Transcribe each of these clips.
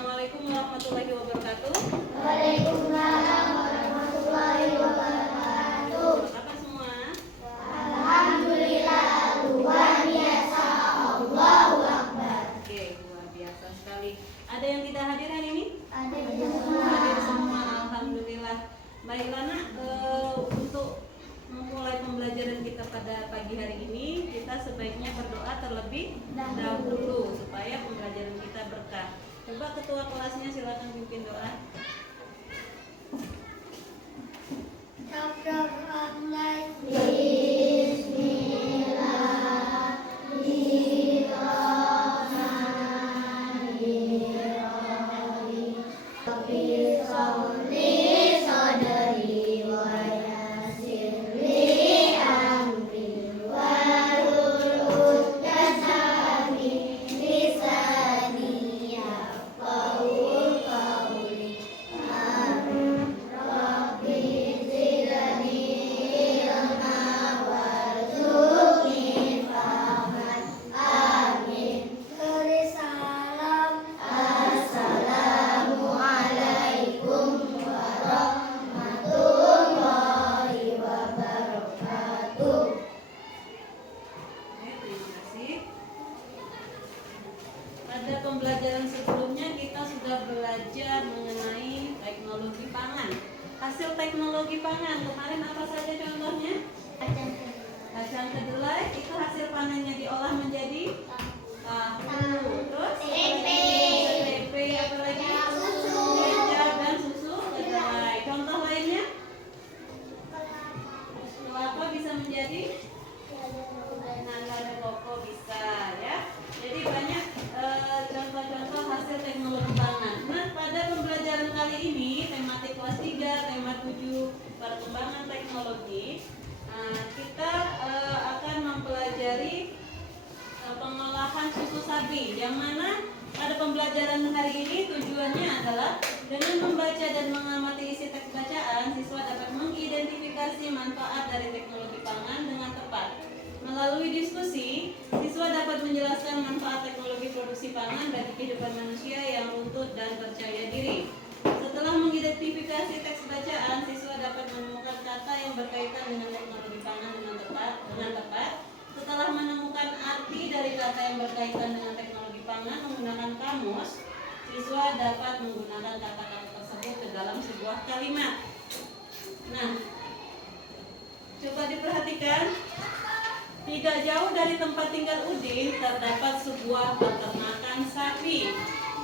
Assalamualaikum warahmatullahi wabarakatuh. Waalaikumsalam warahmatullahi wabarakatuh. Apa kabar semua? Alhamdulillah, luar biasa. Allahu Akbar. Oke, luar biasa sekali. Ada yang tidak hadir hari ini? Ada Hadir semua, alhamdulillah. Baiklah nak, untuk memulai pembelajaran kita pada pagi hari ini, kita sebaiknya berdoa terlebih dahulu supaya pembelajaran kita berkah. Coba ketua kelasnya silakan pimpin doa. Pada pembelajaran sebelumnya kita sudah belajar mengenai teknologi pangan. Hasil teknologi pangan kemarin apa saja contohnya? Kacang kedelai itu hasil panennya diolah menjadi tahu. Terus tempe, apa lagi? Kecap dan susu kedelai. Contoh lainnya? Kelapa bisa menjadi nada koko bisa ya. Jadi banyak contoh-contoh hasil teknologi pangan. Nah, pada pembelajaran kali ini tematik kelas 3, tema 7 perkembangan teknologi, kita akan mempelajari pengolahan susu sapi, yang mana pada pembelajaran hari ini tujuannya adalah dengan membaca dan mengamati isi teks bacaan, siswa dapat mengidentifikasi manfaat dari teknologi pangan dengan tepat. Melalui diskusi, siswa dapat menjelaskan manfaat teknologi produksi pangan bagi kehidupan manusia yang runtut dan percaya diri. Setelah mengidentifikasi teks bacaan, siswa dapat menemukan kata yang berkaitan dengan teknologi pangan dengan tepat. Setelah menemukan arti dari kata yang berkaitan dengan teknologi pangan menggunakan kamus, siswa dapat menggunakan kata-kata tersebut ke dalam sebuah kalimat. Nah, coba diperhatikan. Tidak jauh dari tempat tinggal Udin terdapat sebuah peternakan sapi.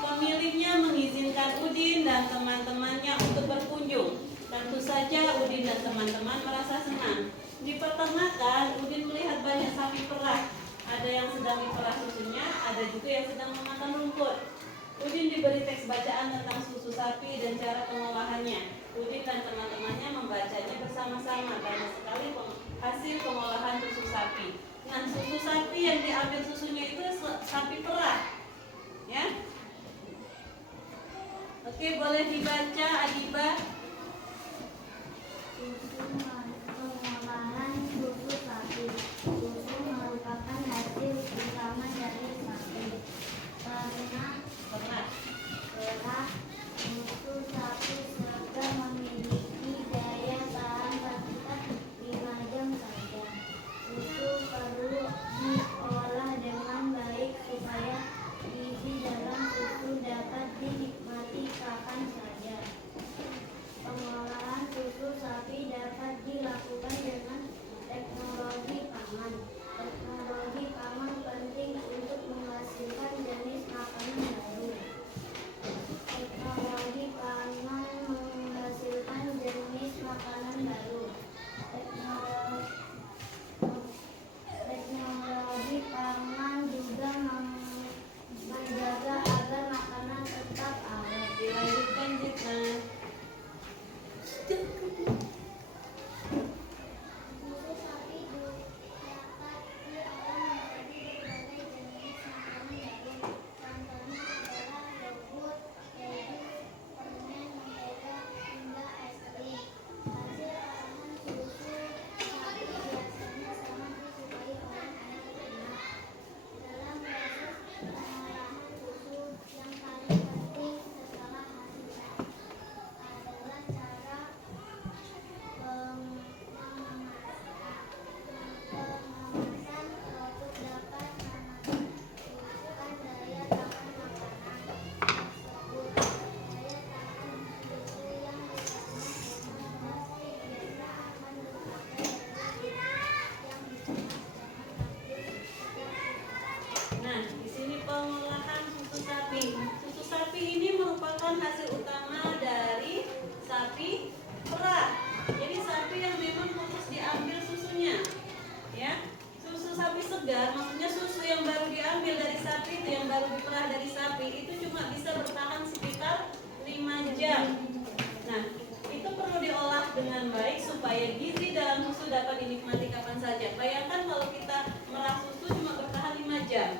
Pemiliknya mengizinkan Udin dan teman-temannya untuk berkunjung. Tentu saja Udin dan teman-teman merasa senang. Di peternakan, Udin melihat banyak sapi perah. Ada yang sedang diperah susunya, ada juga yang sedang memakan rumput. Udin diberi teks bacaan tentang susu sapi dan cara pengolahannya. Udin dan teman-temannya membacanya bersama-sama. Banyak sekali hasil pengolahan susu sapi. Nah, susu sapi yang diambil susunya itu sapi perah, ya. Oke, boleh dibaca Adiba. Pengolahan susu sapi. Susu merupakan hasil utama dari sapi. Perah susu sapi segar memiliki daya tahan sekitar 5 jam saja. Susu perlu diolah dengan baik supaya gizi dalam susu dapat dinikmati kapan saja. sapi segar, maksudnya susu yang baru diambil dari sapi itu, yang baru diperah dari sapi itu cuma bisa bertahan sekitar 5 jam. Nah, itu perlu diolah dengan baik supaya gizi dalam susu dapat dinikmati kapan saja. Bayangkan kalau kita merah susu cuma bertahan 5 jam.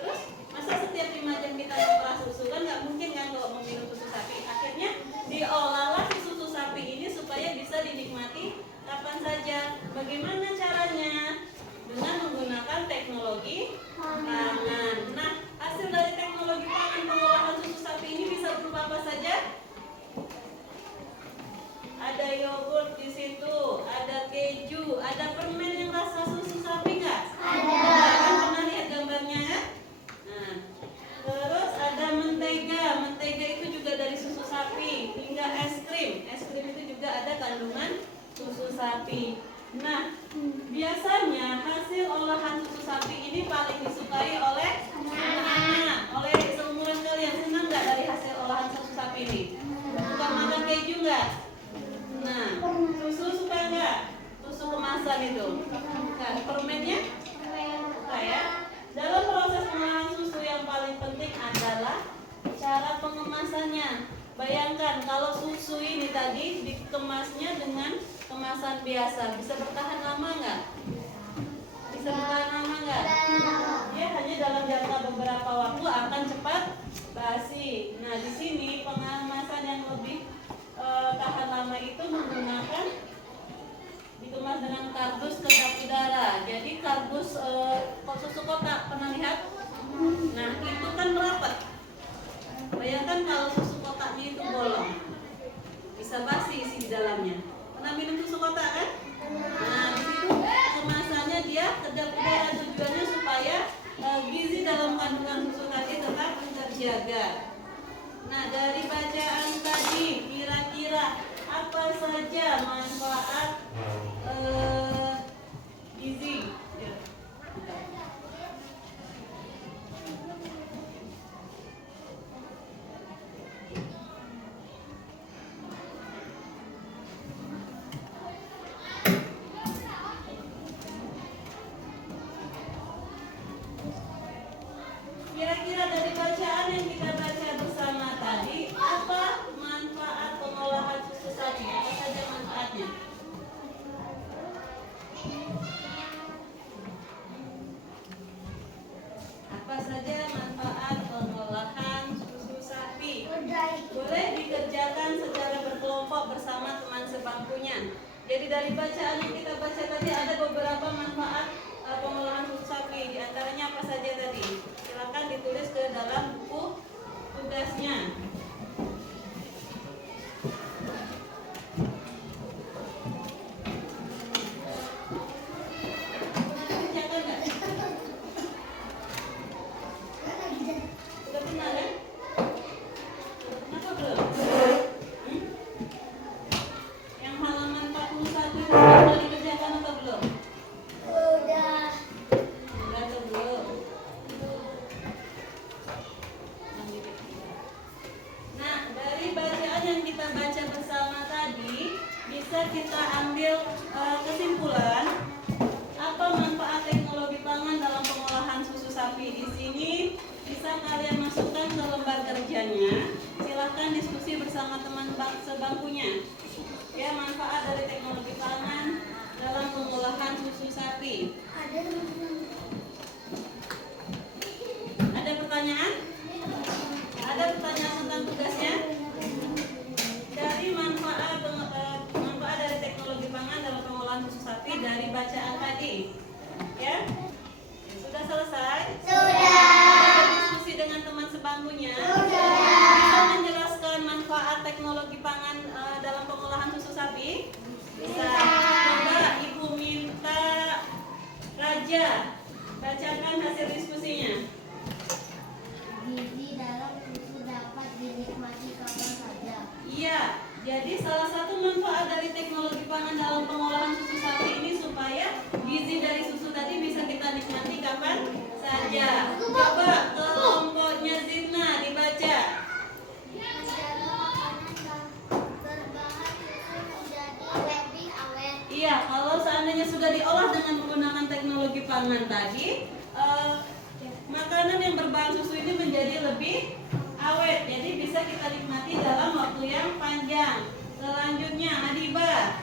Terus masa setiap 5 jam kita merah susu, kan nggak mungkin kan kalau mau minum susu sapi. Akhirnya diolahlah si susu sapi ini supaya bisa dinikmati kapan saja. Bagaimana caranya? Dengan menggunakan teknologi pangan. Nah, hasil dari teknologi pangan pengolahan susu sapi ini bisa berupa apa saja? Ada yogurt di situ, ada keju, ada permen yang rasa susu sapi nggak? Ada. Kan pernah lihat gambarnya kan? Nah, terus ada mentega. Mentega itu juga dari susu sapi. Hingga es krim. Es krim itu juga ada kandungan susu sapi. Nah, biasanya hasil olahan susu sapi ini paling disukai oleh anak-anak, oleh seumuran kalian. Senang nggak dari hasil olahan susu sapi ini? Suka makan keju nggak? Nah, susu suka nggak? Susu kemasan itu. Nah, permennya? Suka ya? Dalam proses pengolahan susu yang paling penting adalah cara pengemasannya. Bayangkan kalau susu ini tadi dikemasnya dengan kemasan biasa, bisa bertahan lama nggak? Bisa bertahan lama nggak? Ya, hanya dalam jangka beberapa waktu akan cepat basi. Nah, di sini pengemasan yang lebih tahan lama itu menggunakan dikemas dengan kardus kedap udara. Jadi kardus susu kotak, pernah lihat? Nah, itu kan merapat. Bayangkan kalau susu kotaknya itu bolong, bisa basi isi di dalamnya. Pernah minum susu kotak kan? Nah, di situ kemasannya dia kedap udara, tujuannya supaya gizi dalam kandungan susu tadi tetap terjaga. Nah, dari bacaan tadi kira-kira apa saja manfaat gizi? Ya. Kira-kira dari bacaan yang kita baca bersama tadi, apa manfaat pengolahan susu sapi? Apa saja manfaatnya? Apa saja manfaat pengolahan susu sapi? Boleh dikerjakan secara berkelompok bersama teman sebangkunya. Jadi dari bacaan yang kita baca tadi ada beberapa manfaat pengolahan susu sapi. Di antaranya apa saja tadi? Silakan ditulis ke dalam buku tugasnya. Kerjakan nggak? Sudah pernah kan? Kenapa belum? Yang halaman 41 itu sudah dikerjakan atau belum? Sudah atau belum? Nah, dari bacaan yang kita baca bersama tadi, bisa kita ambil kesimpulan apa manfaat teknologi pangan dalam pengolahan susu sapi. Di sini bisa kalian masukkan ke lembar kerjanya. Silahkan diskusi bersama teman sebangkunya. Ya, manfaat dari teknologi pangan dalam pengolahan susu sapi. Ada pertanyaan? Ada pertanyaan tentang tugasnya? Dari manfaat dari teknologi pangan dalam pengolahan susu sapi dari bacaan tadi. Ya? Sudah selesai? Sudah. Diskusi dengan teman sebangkunya. Sudah. Bisa menjelaskan manfaat teknologi pangan dalam pengolahan susu sapi? Bisa. Coba Ibu minta Raja bacakan hasil diskusinya. Gizi dalam susu dapat dinikmati kapan saja. Iya, jadi salah satu manfaat dari teknologi pangan dalam pengolahan susu sapi ini supaya gizi dari susu tadi bisa kita nikmati kapan saja. Coba kelompoknya Zidna dibaca. Menjaga makanan berbahan susu menjadi lebih awet. Iya, kalau seandainya sudah diolah dengan menggunakan teknologi pangan tadi, makanan yang berbahan susu ini menjadi lebih awet, jadi bisa kita nikmati dalam waktu yang panjang. Selanjutnya, Adiba.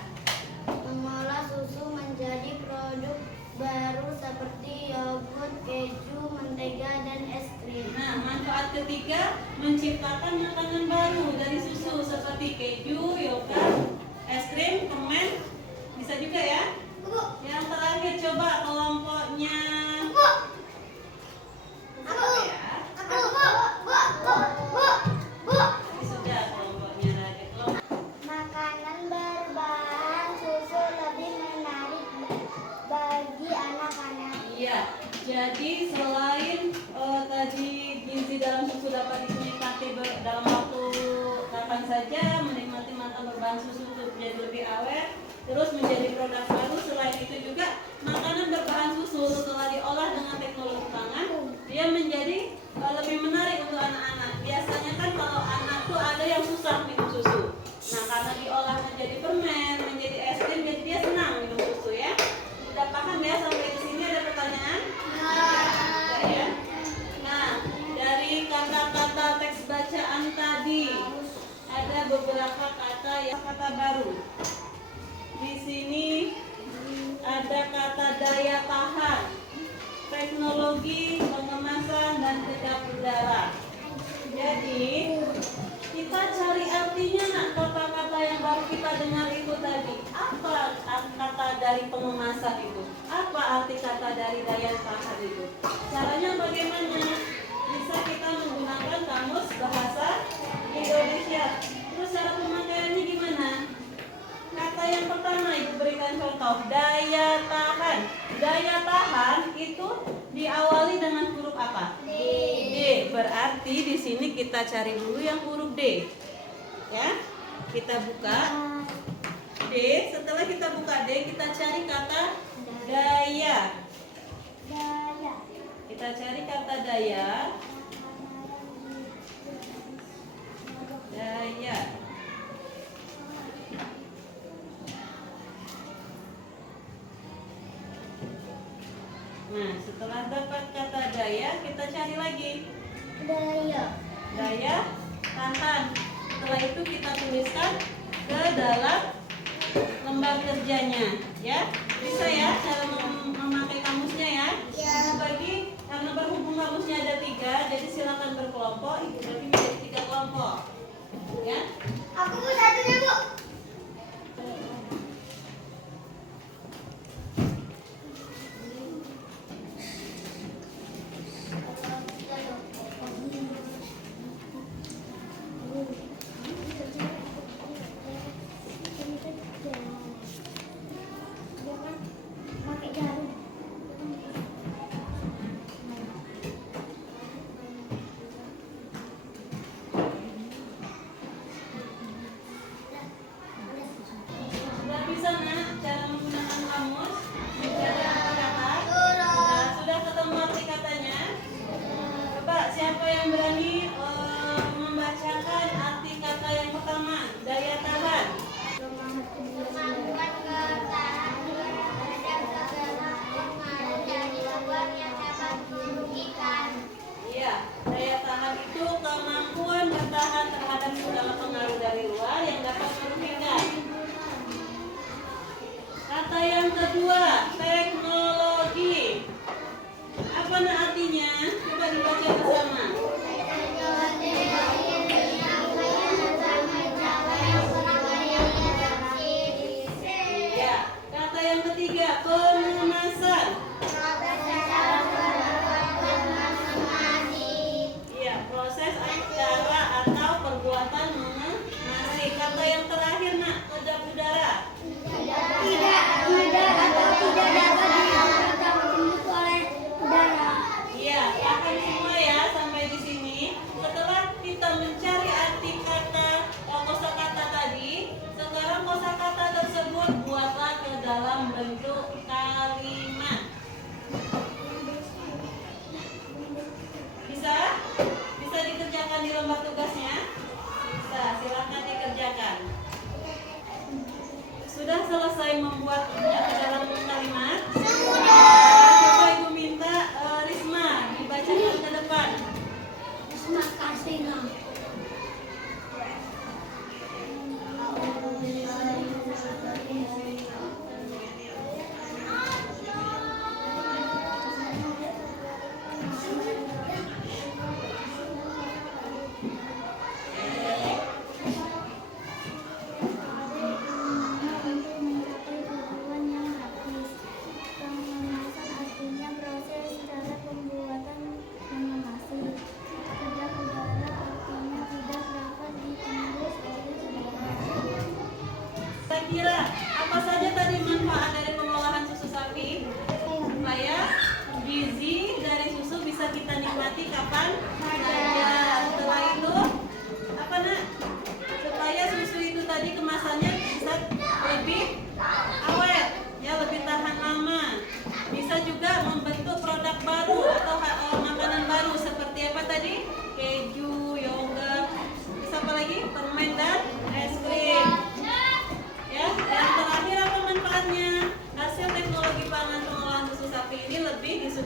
Mengolah susu menjadi produk baru seperti yogurt, keju, mentega, dan es krim. Nah, manfaat ketiga, menciptakan makanan baru dari susu seperti keju, yogurt, es krim, permen, bisa juga ya. Yang terakhir coba kelompoknya. Ya. Ini sudah kelompoknya tadi. Makanan berbahan susu lebih menarik bagi anak-anak. Iya, jadi selain tadi gizi dalam susu dapat dinikmati dalam waktu kapan saja, menikmati makanan berbahan susu untuk menjadi lebih awet, terus menjadi produk baru. Selain itu juga makanan berbahan susu setelah diolah dengan teknologi pangan, dia menjadi lebih menarik untuk anak-anak. Biasanya kan kalau anak tuh ada yang susah minum susu. Nah, karena diolah menjadi permen, menjadi es krim, jadi dia senang minum susu ya. Sudah paham ya sampai di sini? Ada pertanyaan? Tidak ya? Nah, dari kata-kata teks bacaan tadi ada beberapa kata yang kata baru. Di sini ada kata daya tahan, teknologi, pengemasan, dan kedap udara. Jadi kita cari artinya nak kata-kata yang baru kita dengar itu tadi. Apa kata dari pengemasan itu? Apa arti kata dari daya tahan itu? Caranya bagaimana? Bisa kita menggunakan kamus bahasa Indonesia. Terus cara pemakaiannya gimana? Kata yang pertama ibu berikan contoh, daya tahan. Daya tahan itu diawali dengan huruf apa? D. Berarti di sini kita cari dulu yang huruf D. Ya, kita buka D. Setelah kita buka D, kita cari kata daya. Kita cari kata daya. Daya. Nah, setelah dapat kata daya, kita cari lagi daya tahan. Setelah itu kita tuliskan ke dalam lembar kerjanya, ya. Bisa ya cara memakai kamusnya ya. Ibu bagi karena berhubung kamusnya ada 3, jadi silakan berkelompok. Ibu bagi menjadi 3 kelompok, ya. Aku mau satunya, Bu. Pakai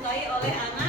disukai oleh anak